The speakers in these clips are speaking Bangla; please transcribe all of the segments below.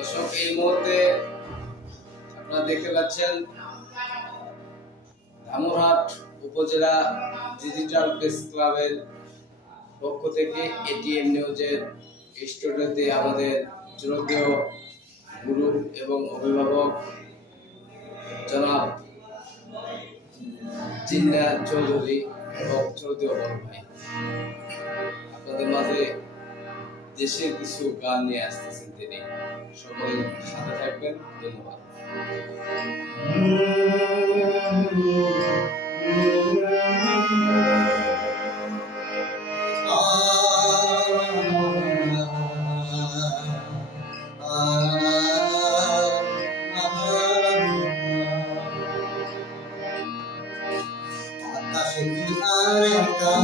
দর্শক, এই মুহূর্তে আপনারা দেখতে পাচ্ছেন ধামরাহাট উপজেলা ডিজিটাল প্রেস ক্লাবের পক্ষ থেকে এটিএম নিউজের স্টুডিওতে আমাদের জনপ্রিয় গুরু এবং অভিভাবক জনাব জিন্না চৌধুরী এবং চৌধুরী বড় ভাই আপনাদের মাঝে দেশের কিছু গান নিয়ে আসতেছেন। তিনি সকলের সাথে থাকবেন। ধন্যবাদ। আকাশে কি আর একা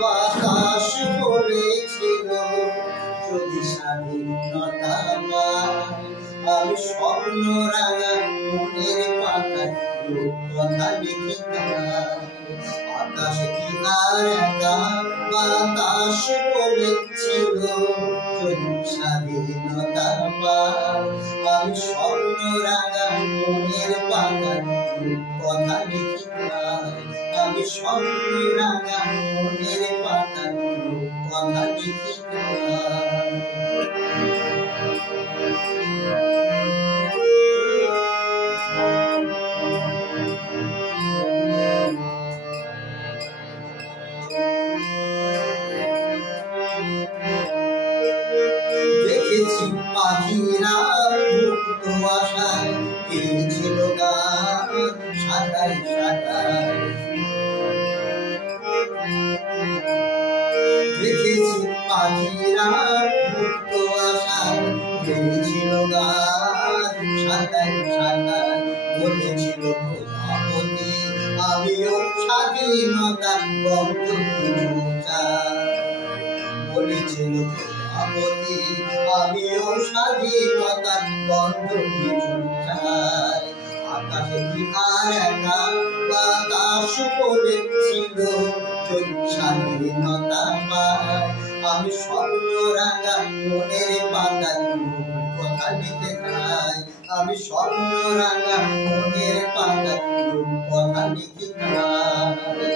বাতাস বলেছিল, যদি স্বাধীনতা আমি স্বপ্ন রাঙা মনের পাতায় রূপকথা লিখিতাম। আকাশে কি আর একা বাতাস বলেছিল, যদি স্বাধীনতা আমি স্বপ্ন রাঙা মনের পাতায় রূপকথা লিখিতাম। আমি স্বপ্ন রাঙা মনের পাতায় রূপকথা লিখিতাম। দেখেছি পাখিরা মুক্ত আশায় গেয়েছিল গান শাখায় শাখায়। দেখেছি পাখিরা মুক্ত আশায় গেয়েছিল গান শাখায় শাখায়। বলেছিল প্রজাপতি আমিও স্বাধীনতার গন্ধ কিছু চাই। বলেছিল প্রজাপতি আমিও স্বাধীনতার গন্ধ কিছু চাই। আকাশে কি আর একা বাতাস বলেছিল, যদি স্বাধীনতা পাই আমি স্বপ্ন রাঙা মনের পাতায় রূপকথা লিখে খাই। আমি স্বপ্ন রাঙা মনের পাতায় রূপকথা লিখে খাই।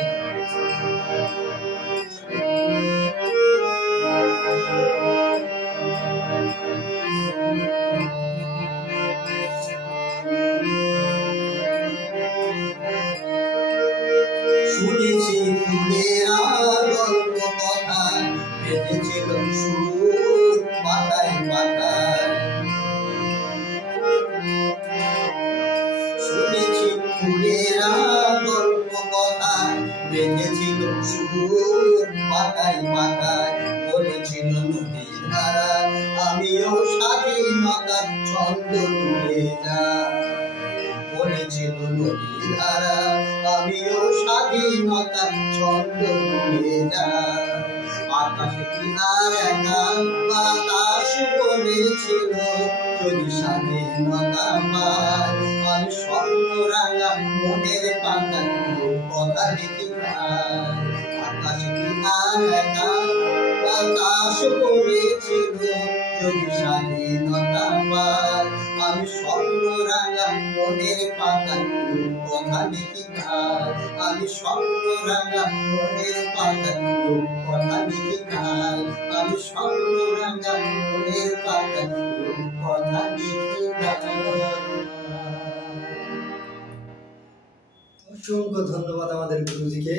শুনেছি ফুলেরা গল্প কথায় বেঁধেছিল সুর পাতায় পাতায়। শুনেছি ফুলেরা গল্প কথায় বেঁধেছিল সুর পাতায় পাতায়। বলেছিল নদীর ধারা আমিও স্বাধীনতার ছন্দ তুলে যাই। বলেছিল নদীর ধারা আমিও স্বাধীনতার ছন্দ তুলে যাই। আকাশে কি আর একা বাতাস বলেছিল, যদি স্বাধীনতা পাই আমি স্বপ্ন রাঙা মনের পাতায় রূপকথা লিখে খাই। আকাশে কি আর একা বাতাস বলেছিল, যদি স্বাধীনতা পাই আমি স্বপ্ন রাঙা মনের পাতায় রূপকথা লিখে খাই। আমি স্বপ্ন রাঙা মনের পাতায় রূপকথা লিখে খাই। আমি স্বপ্ন রাঙা মনের পাতায় রূপকথা লিখে খাই। অসংখ্য ধন্যবাদ আমাদের গুরুজিকে।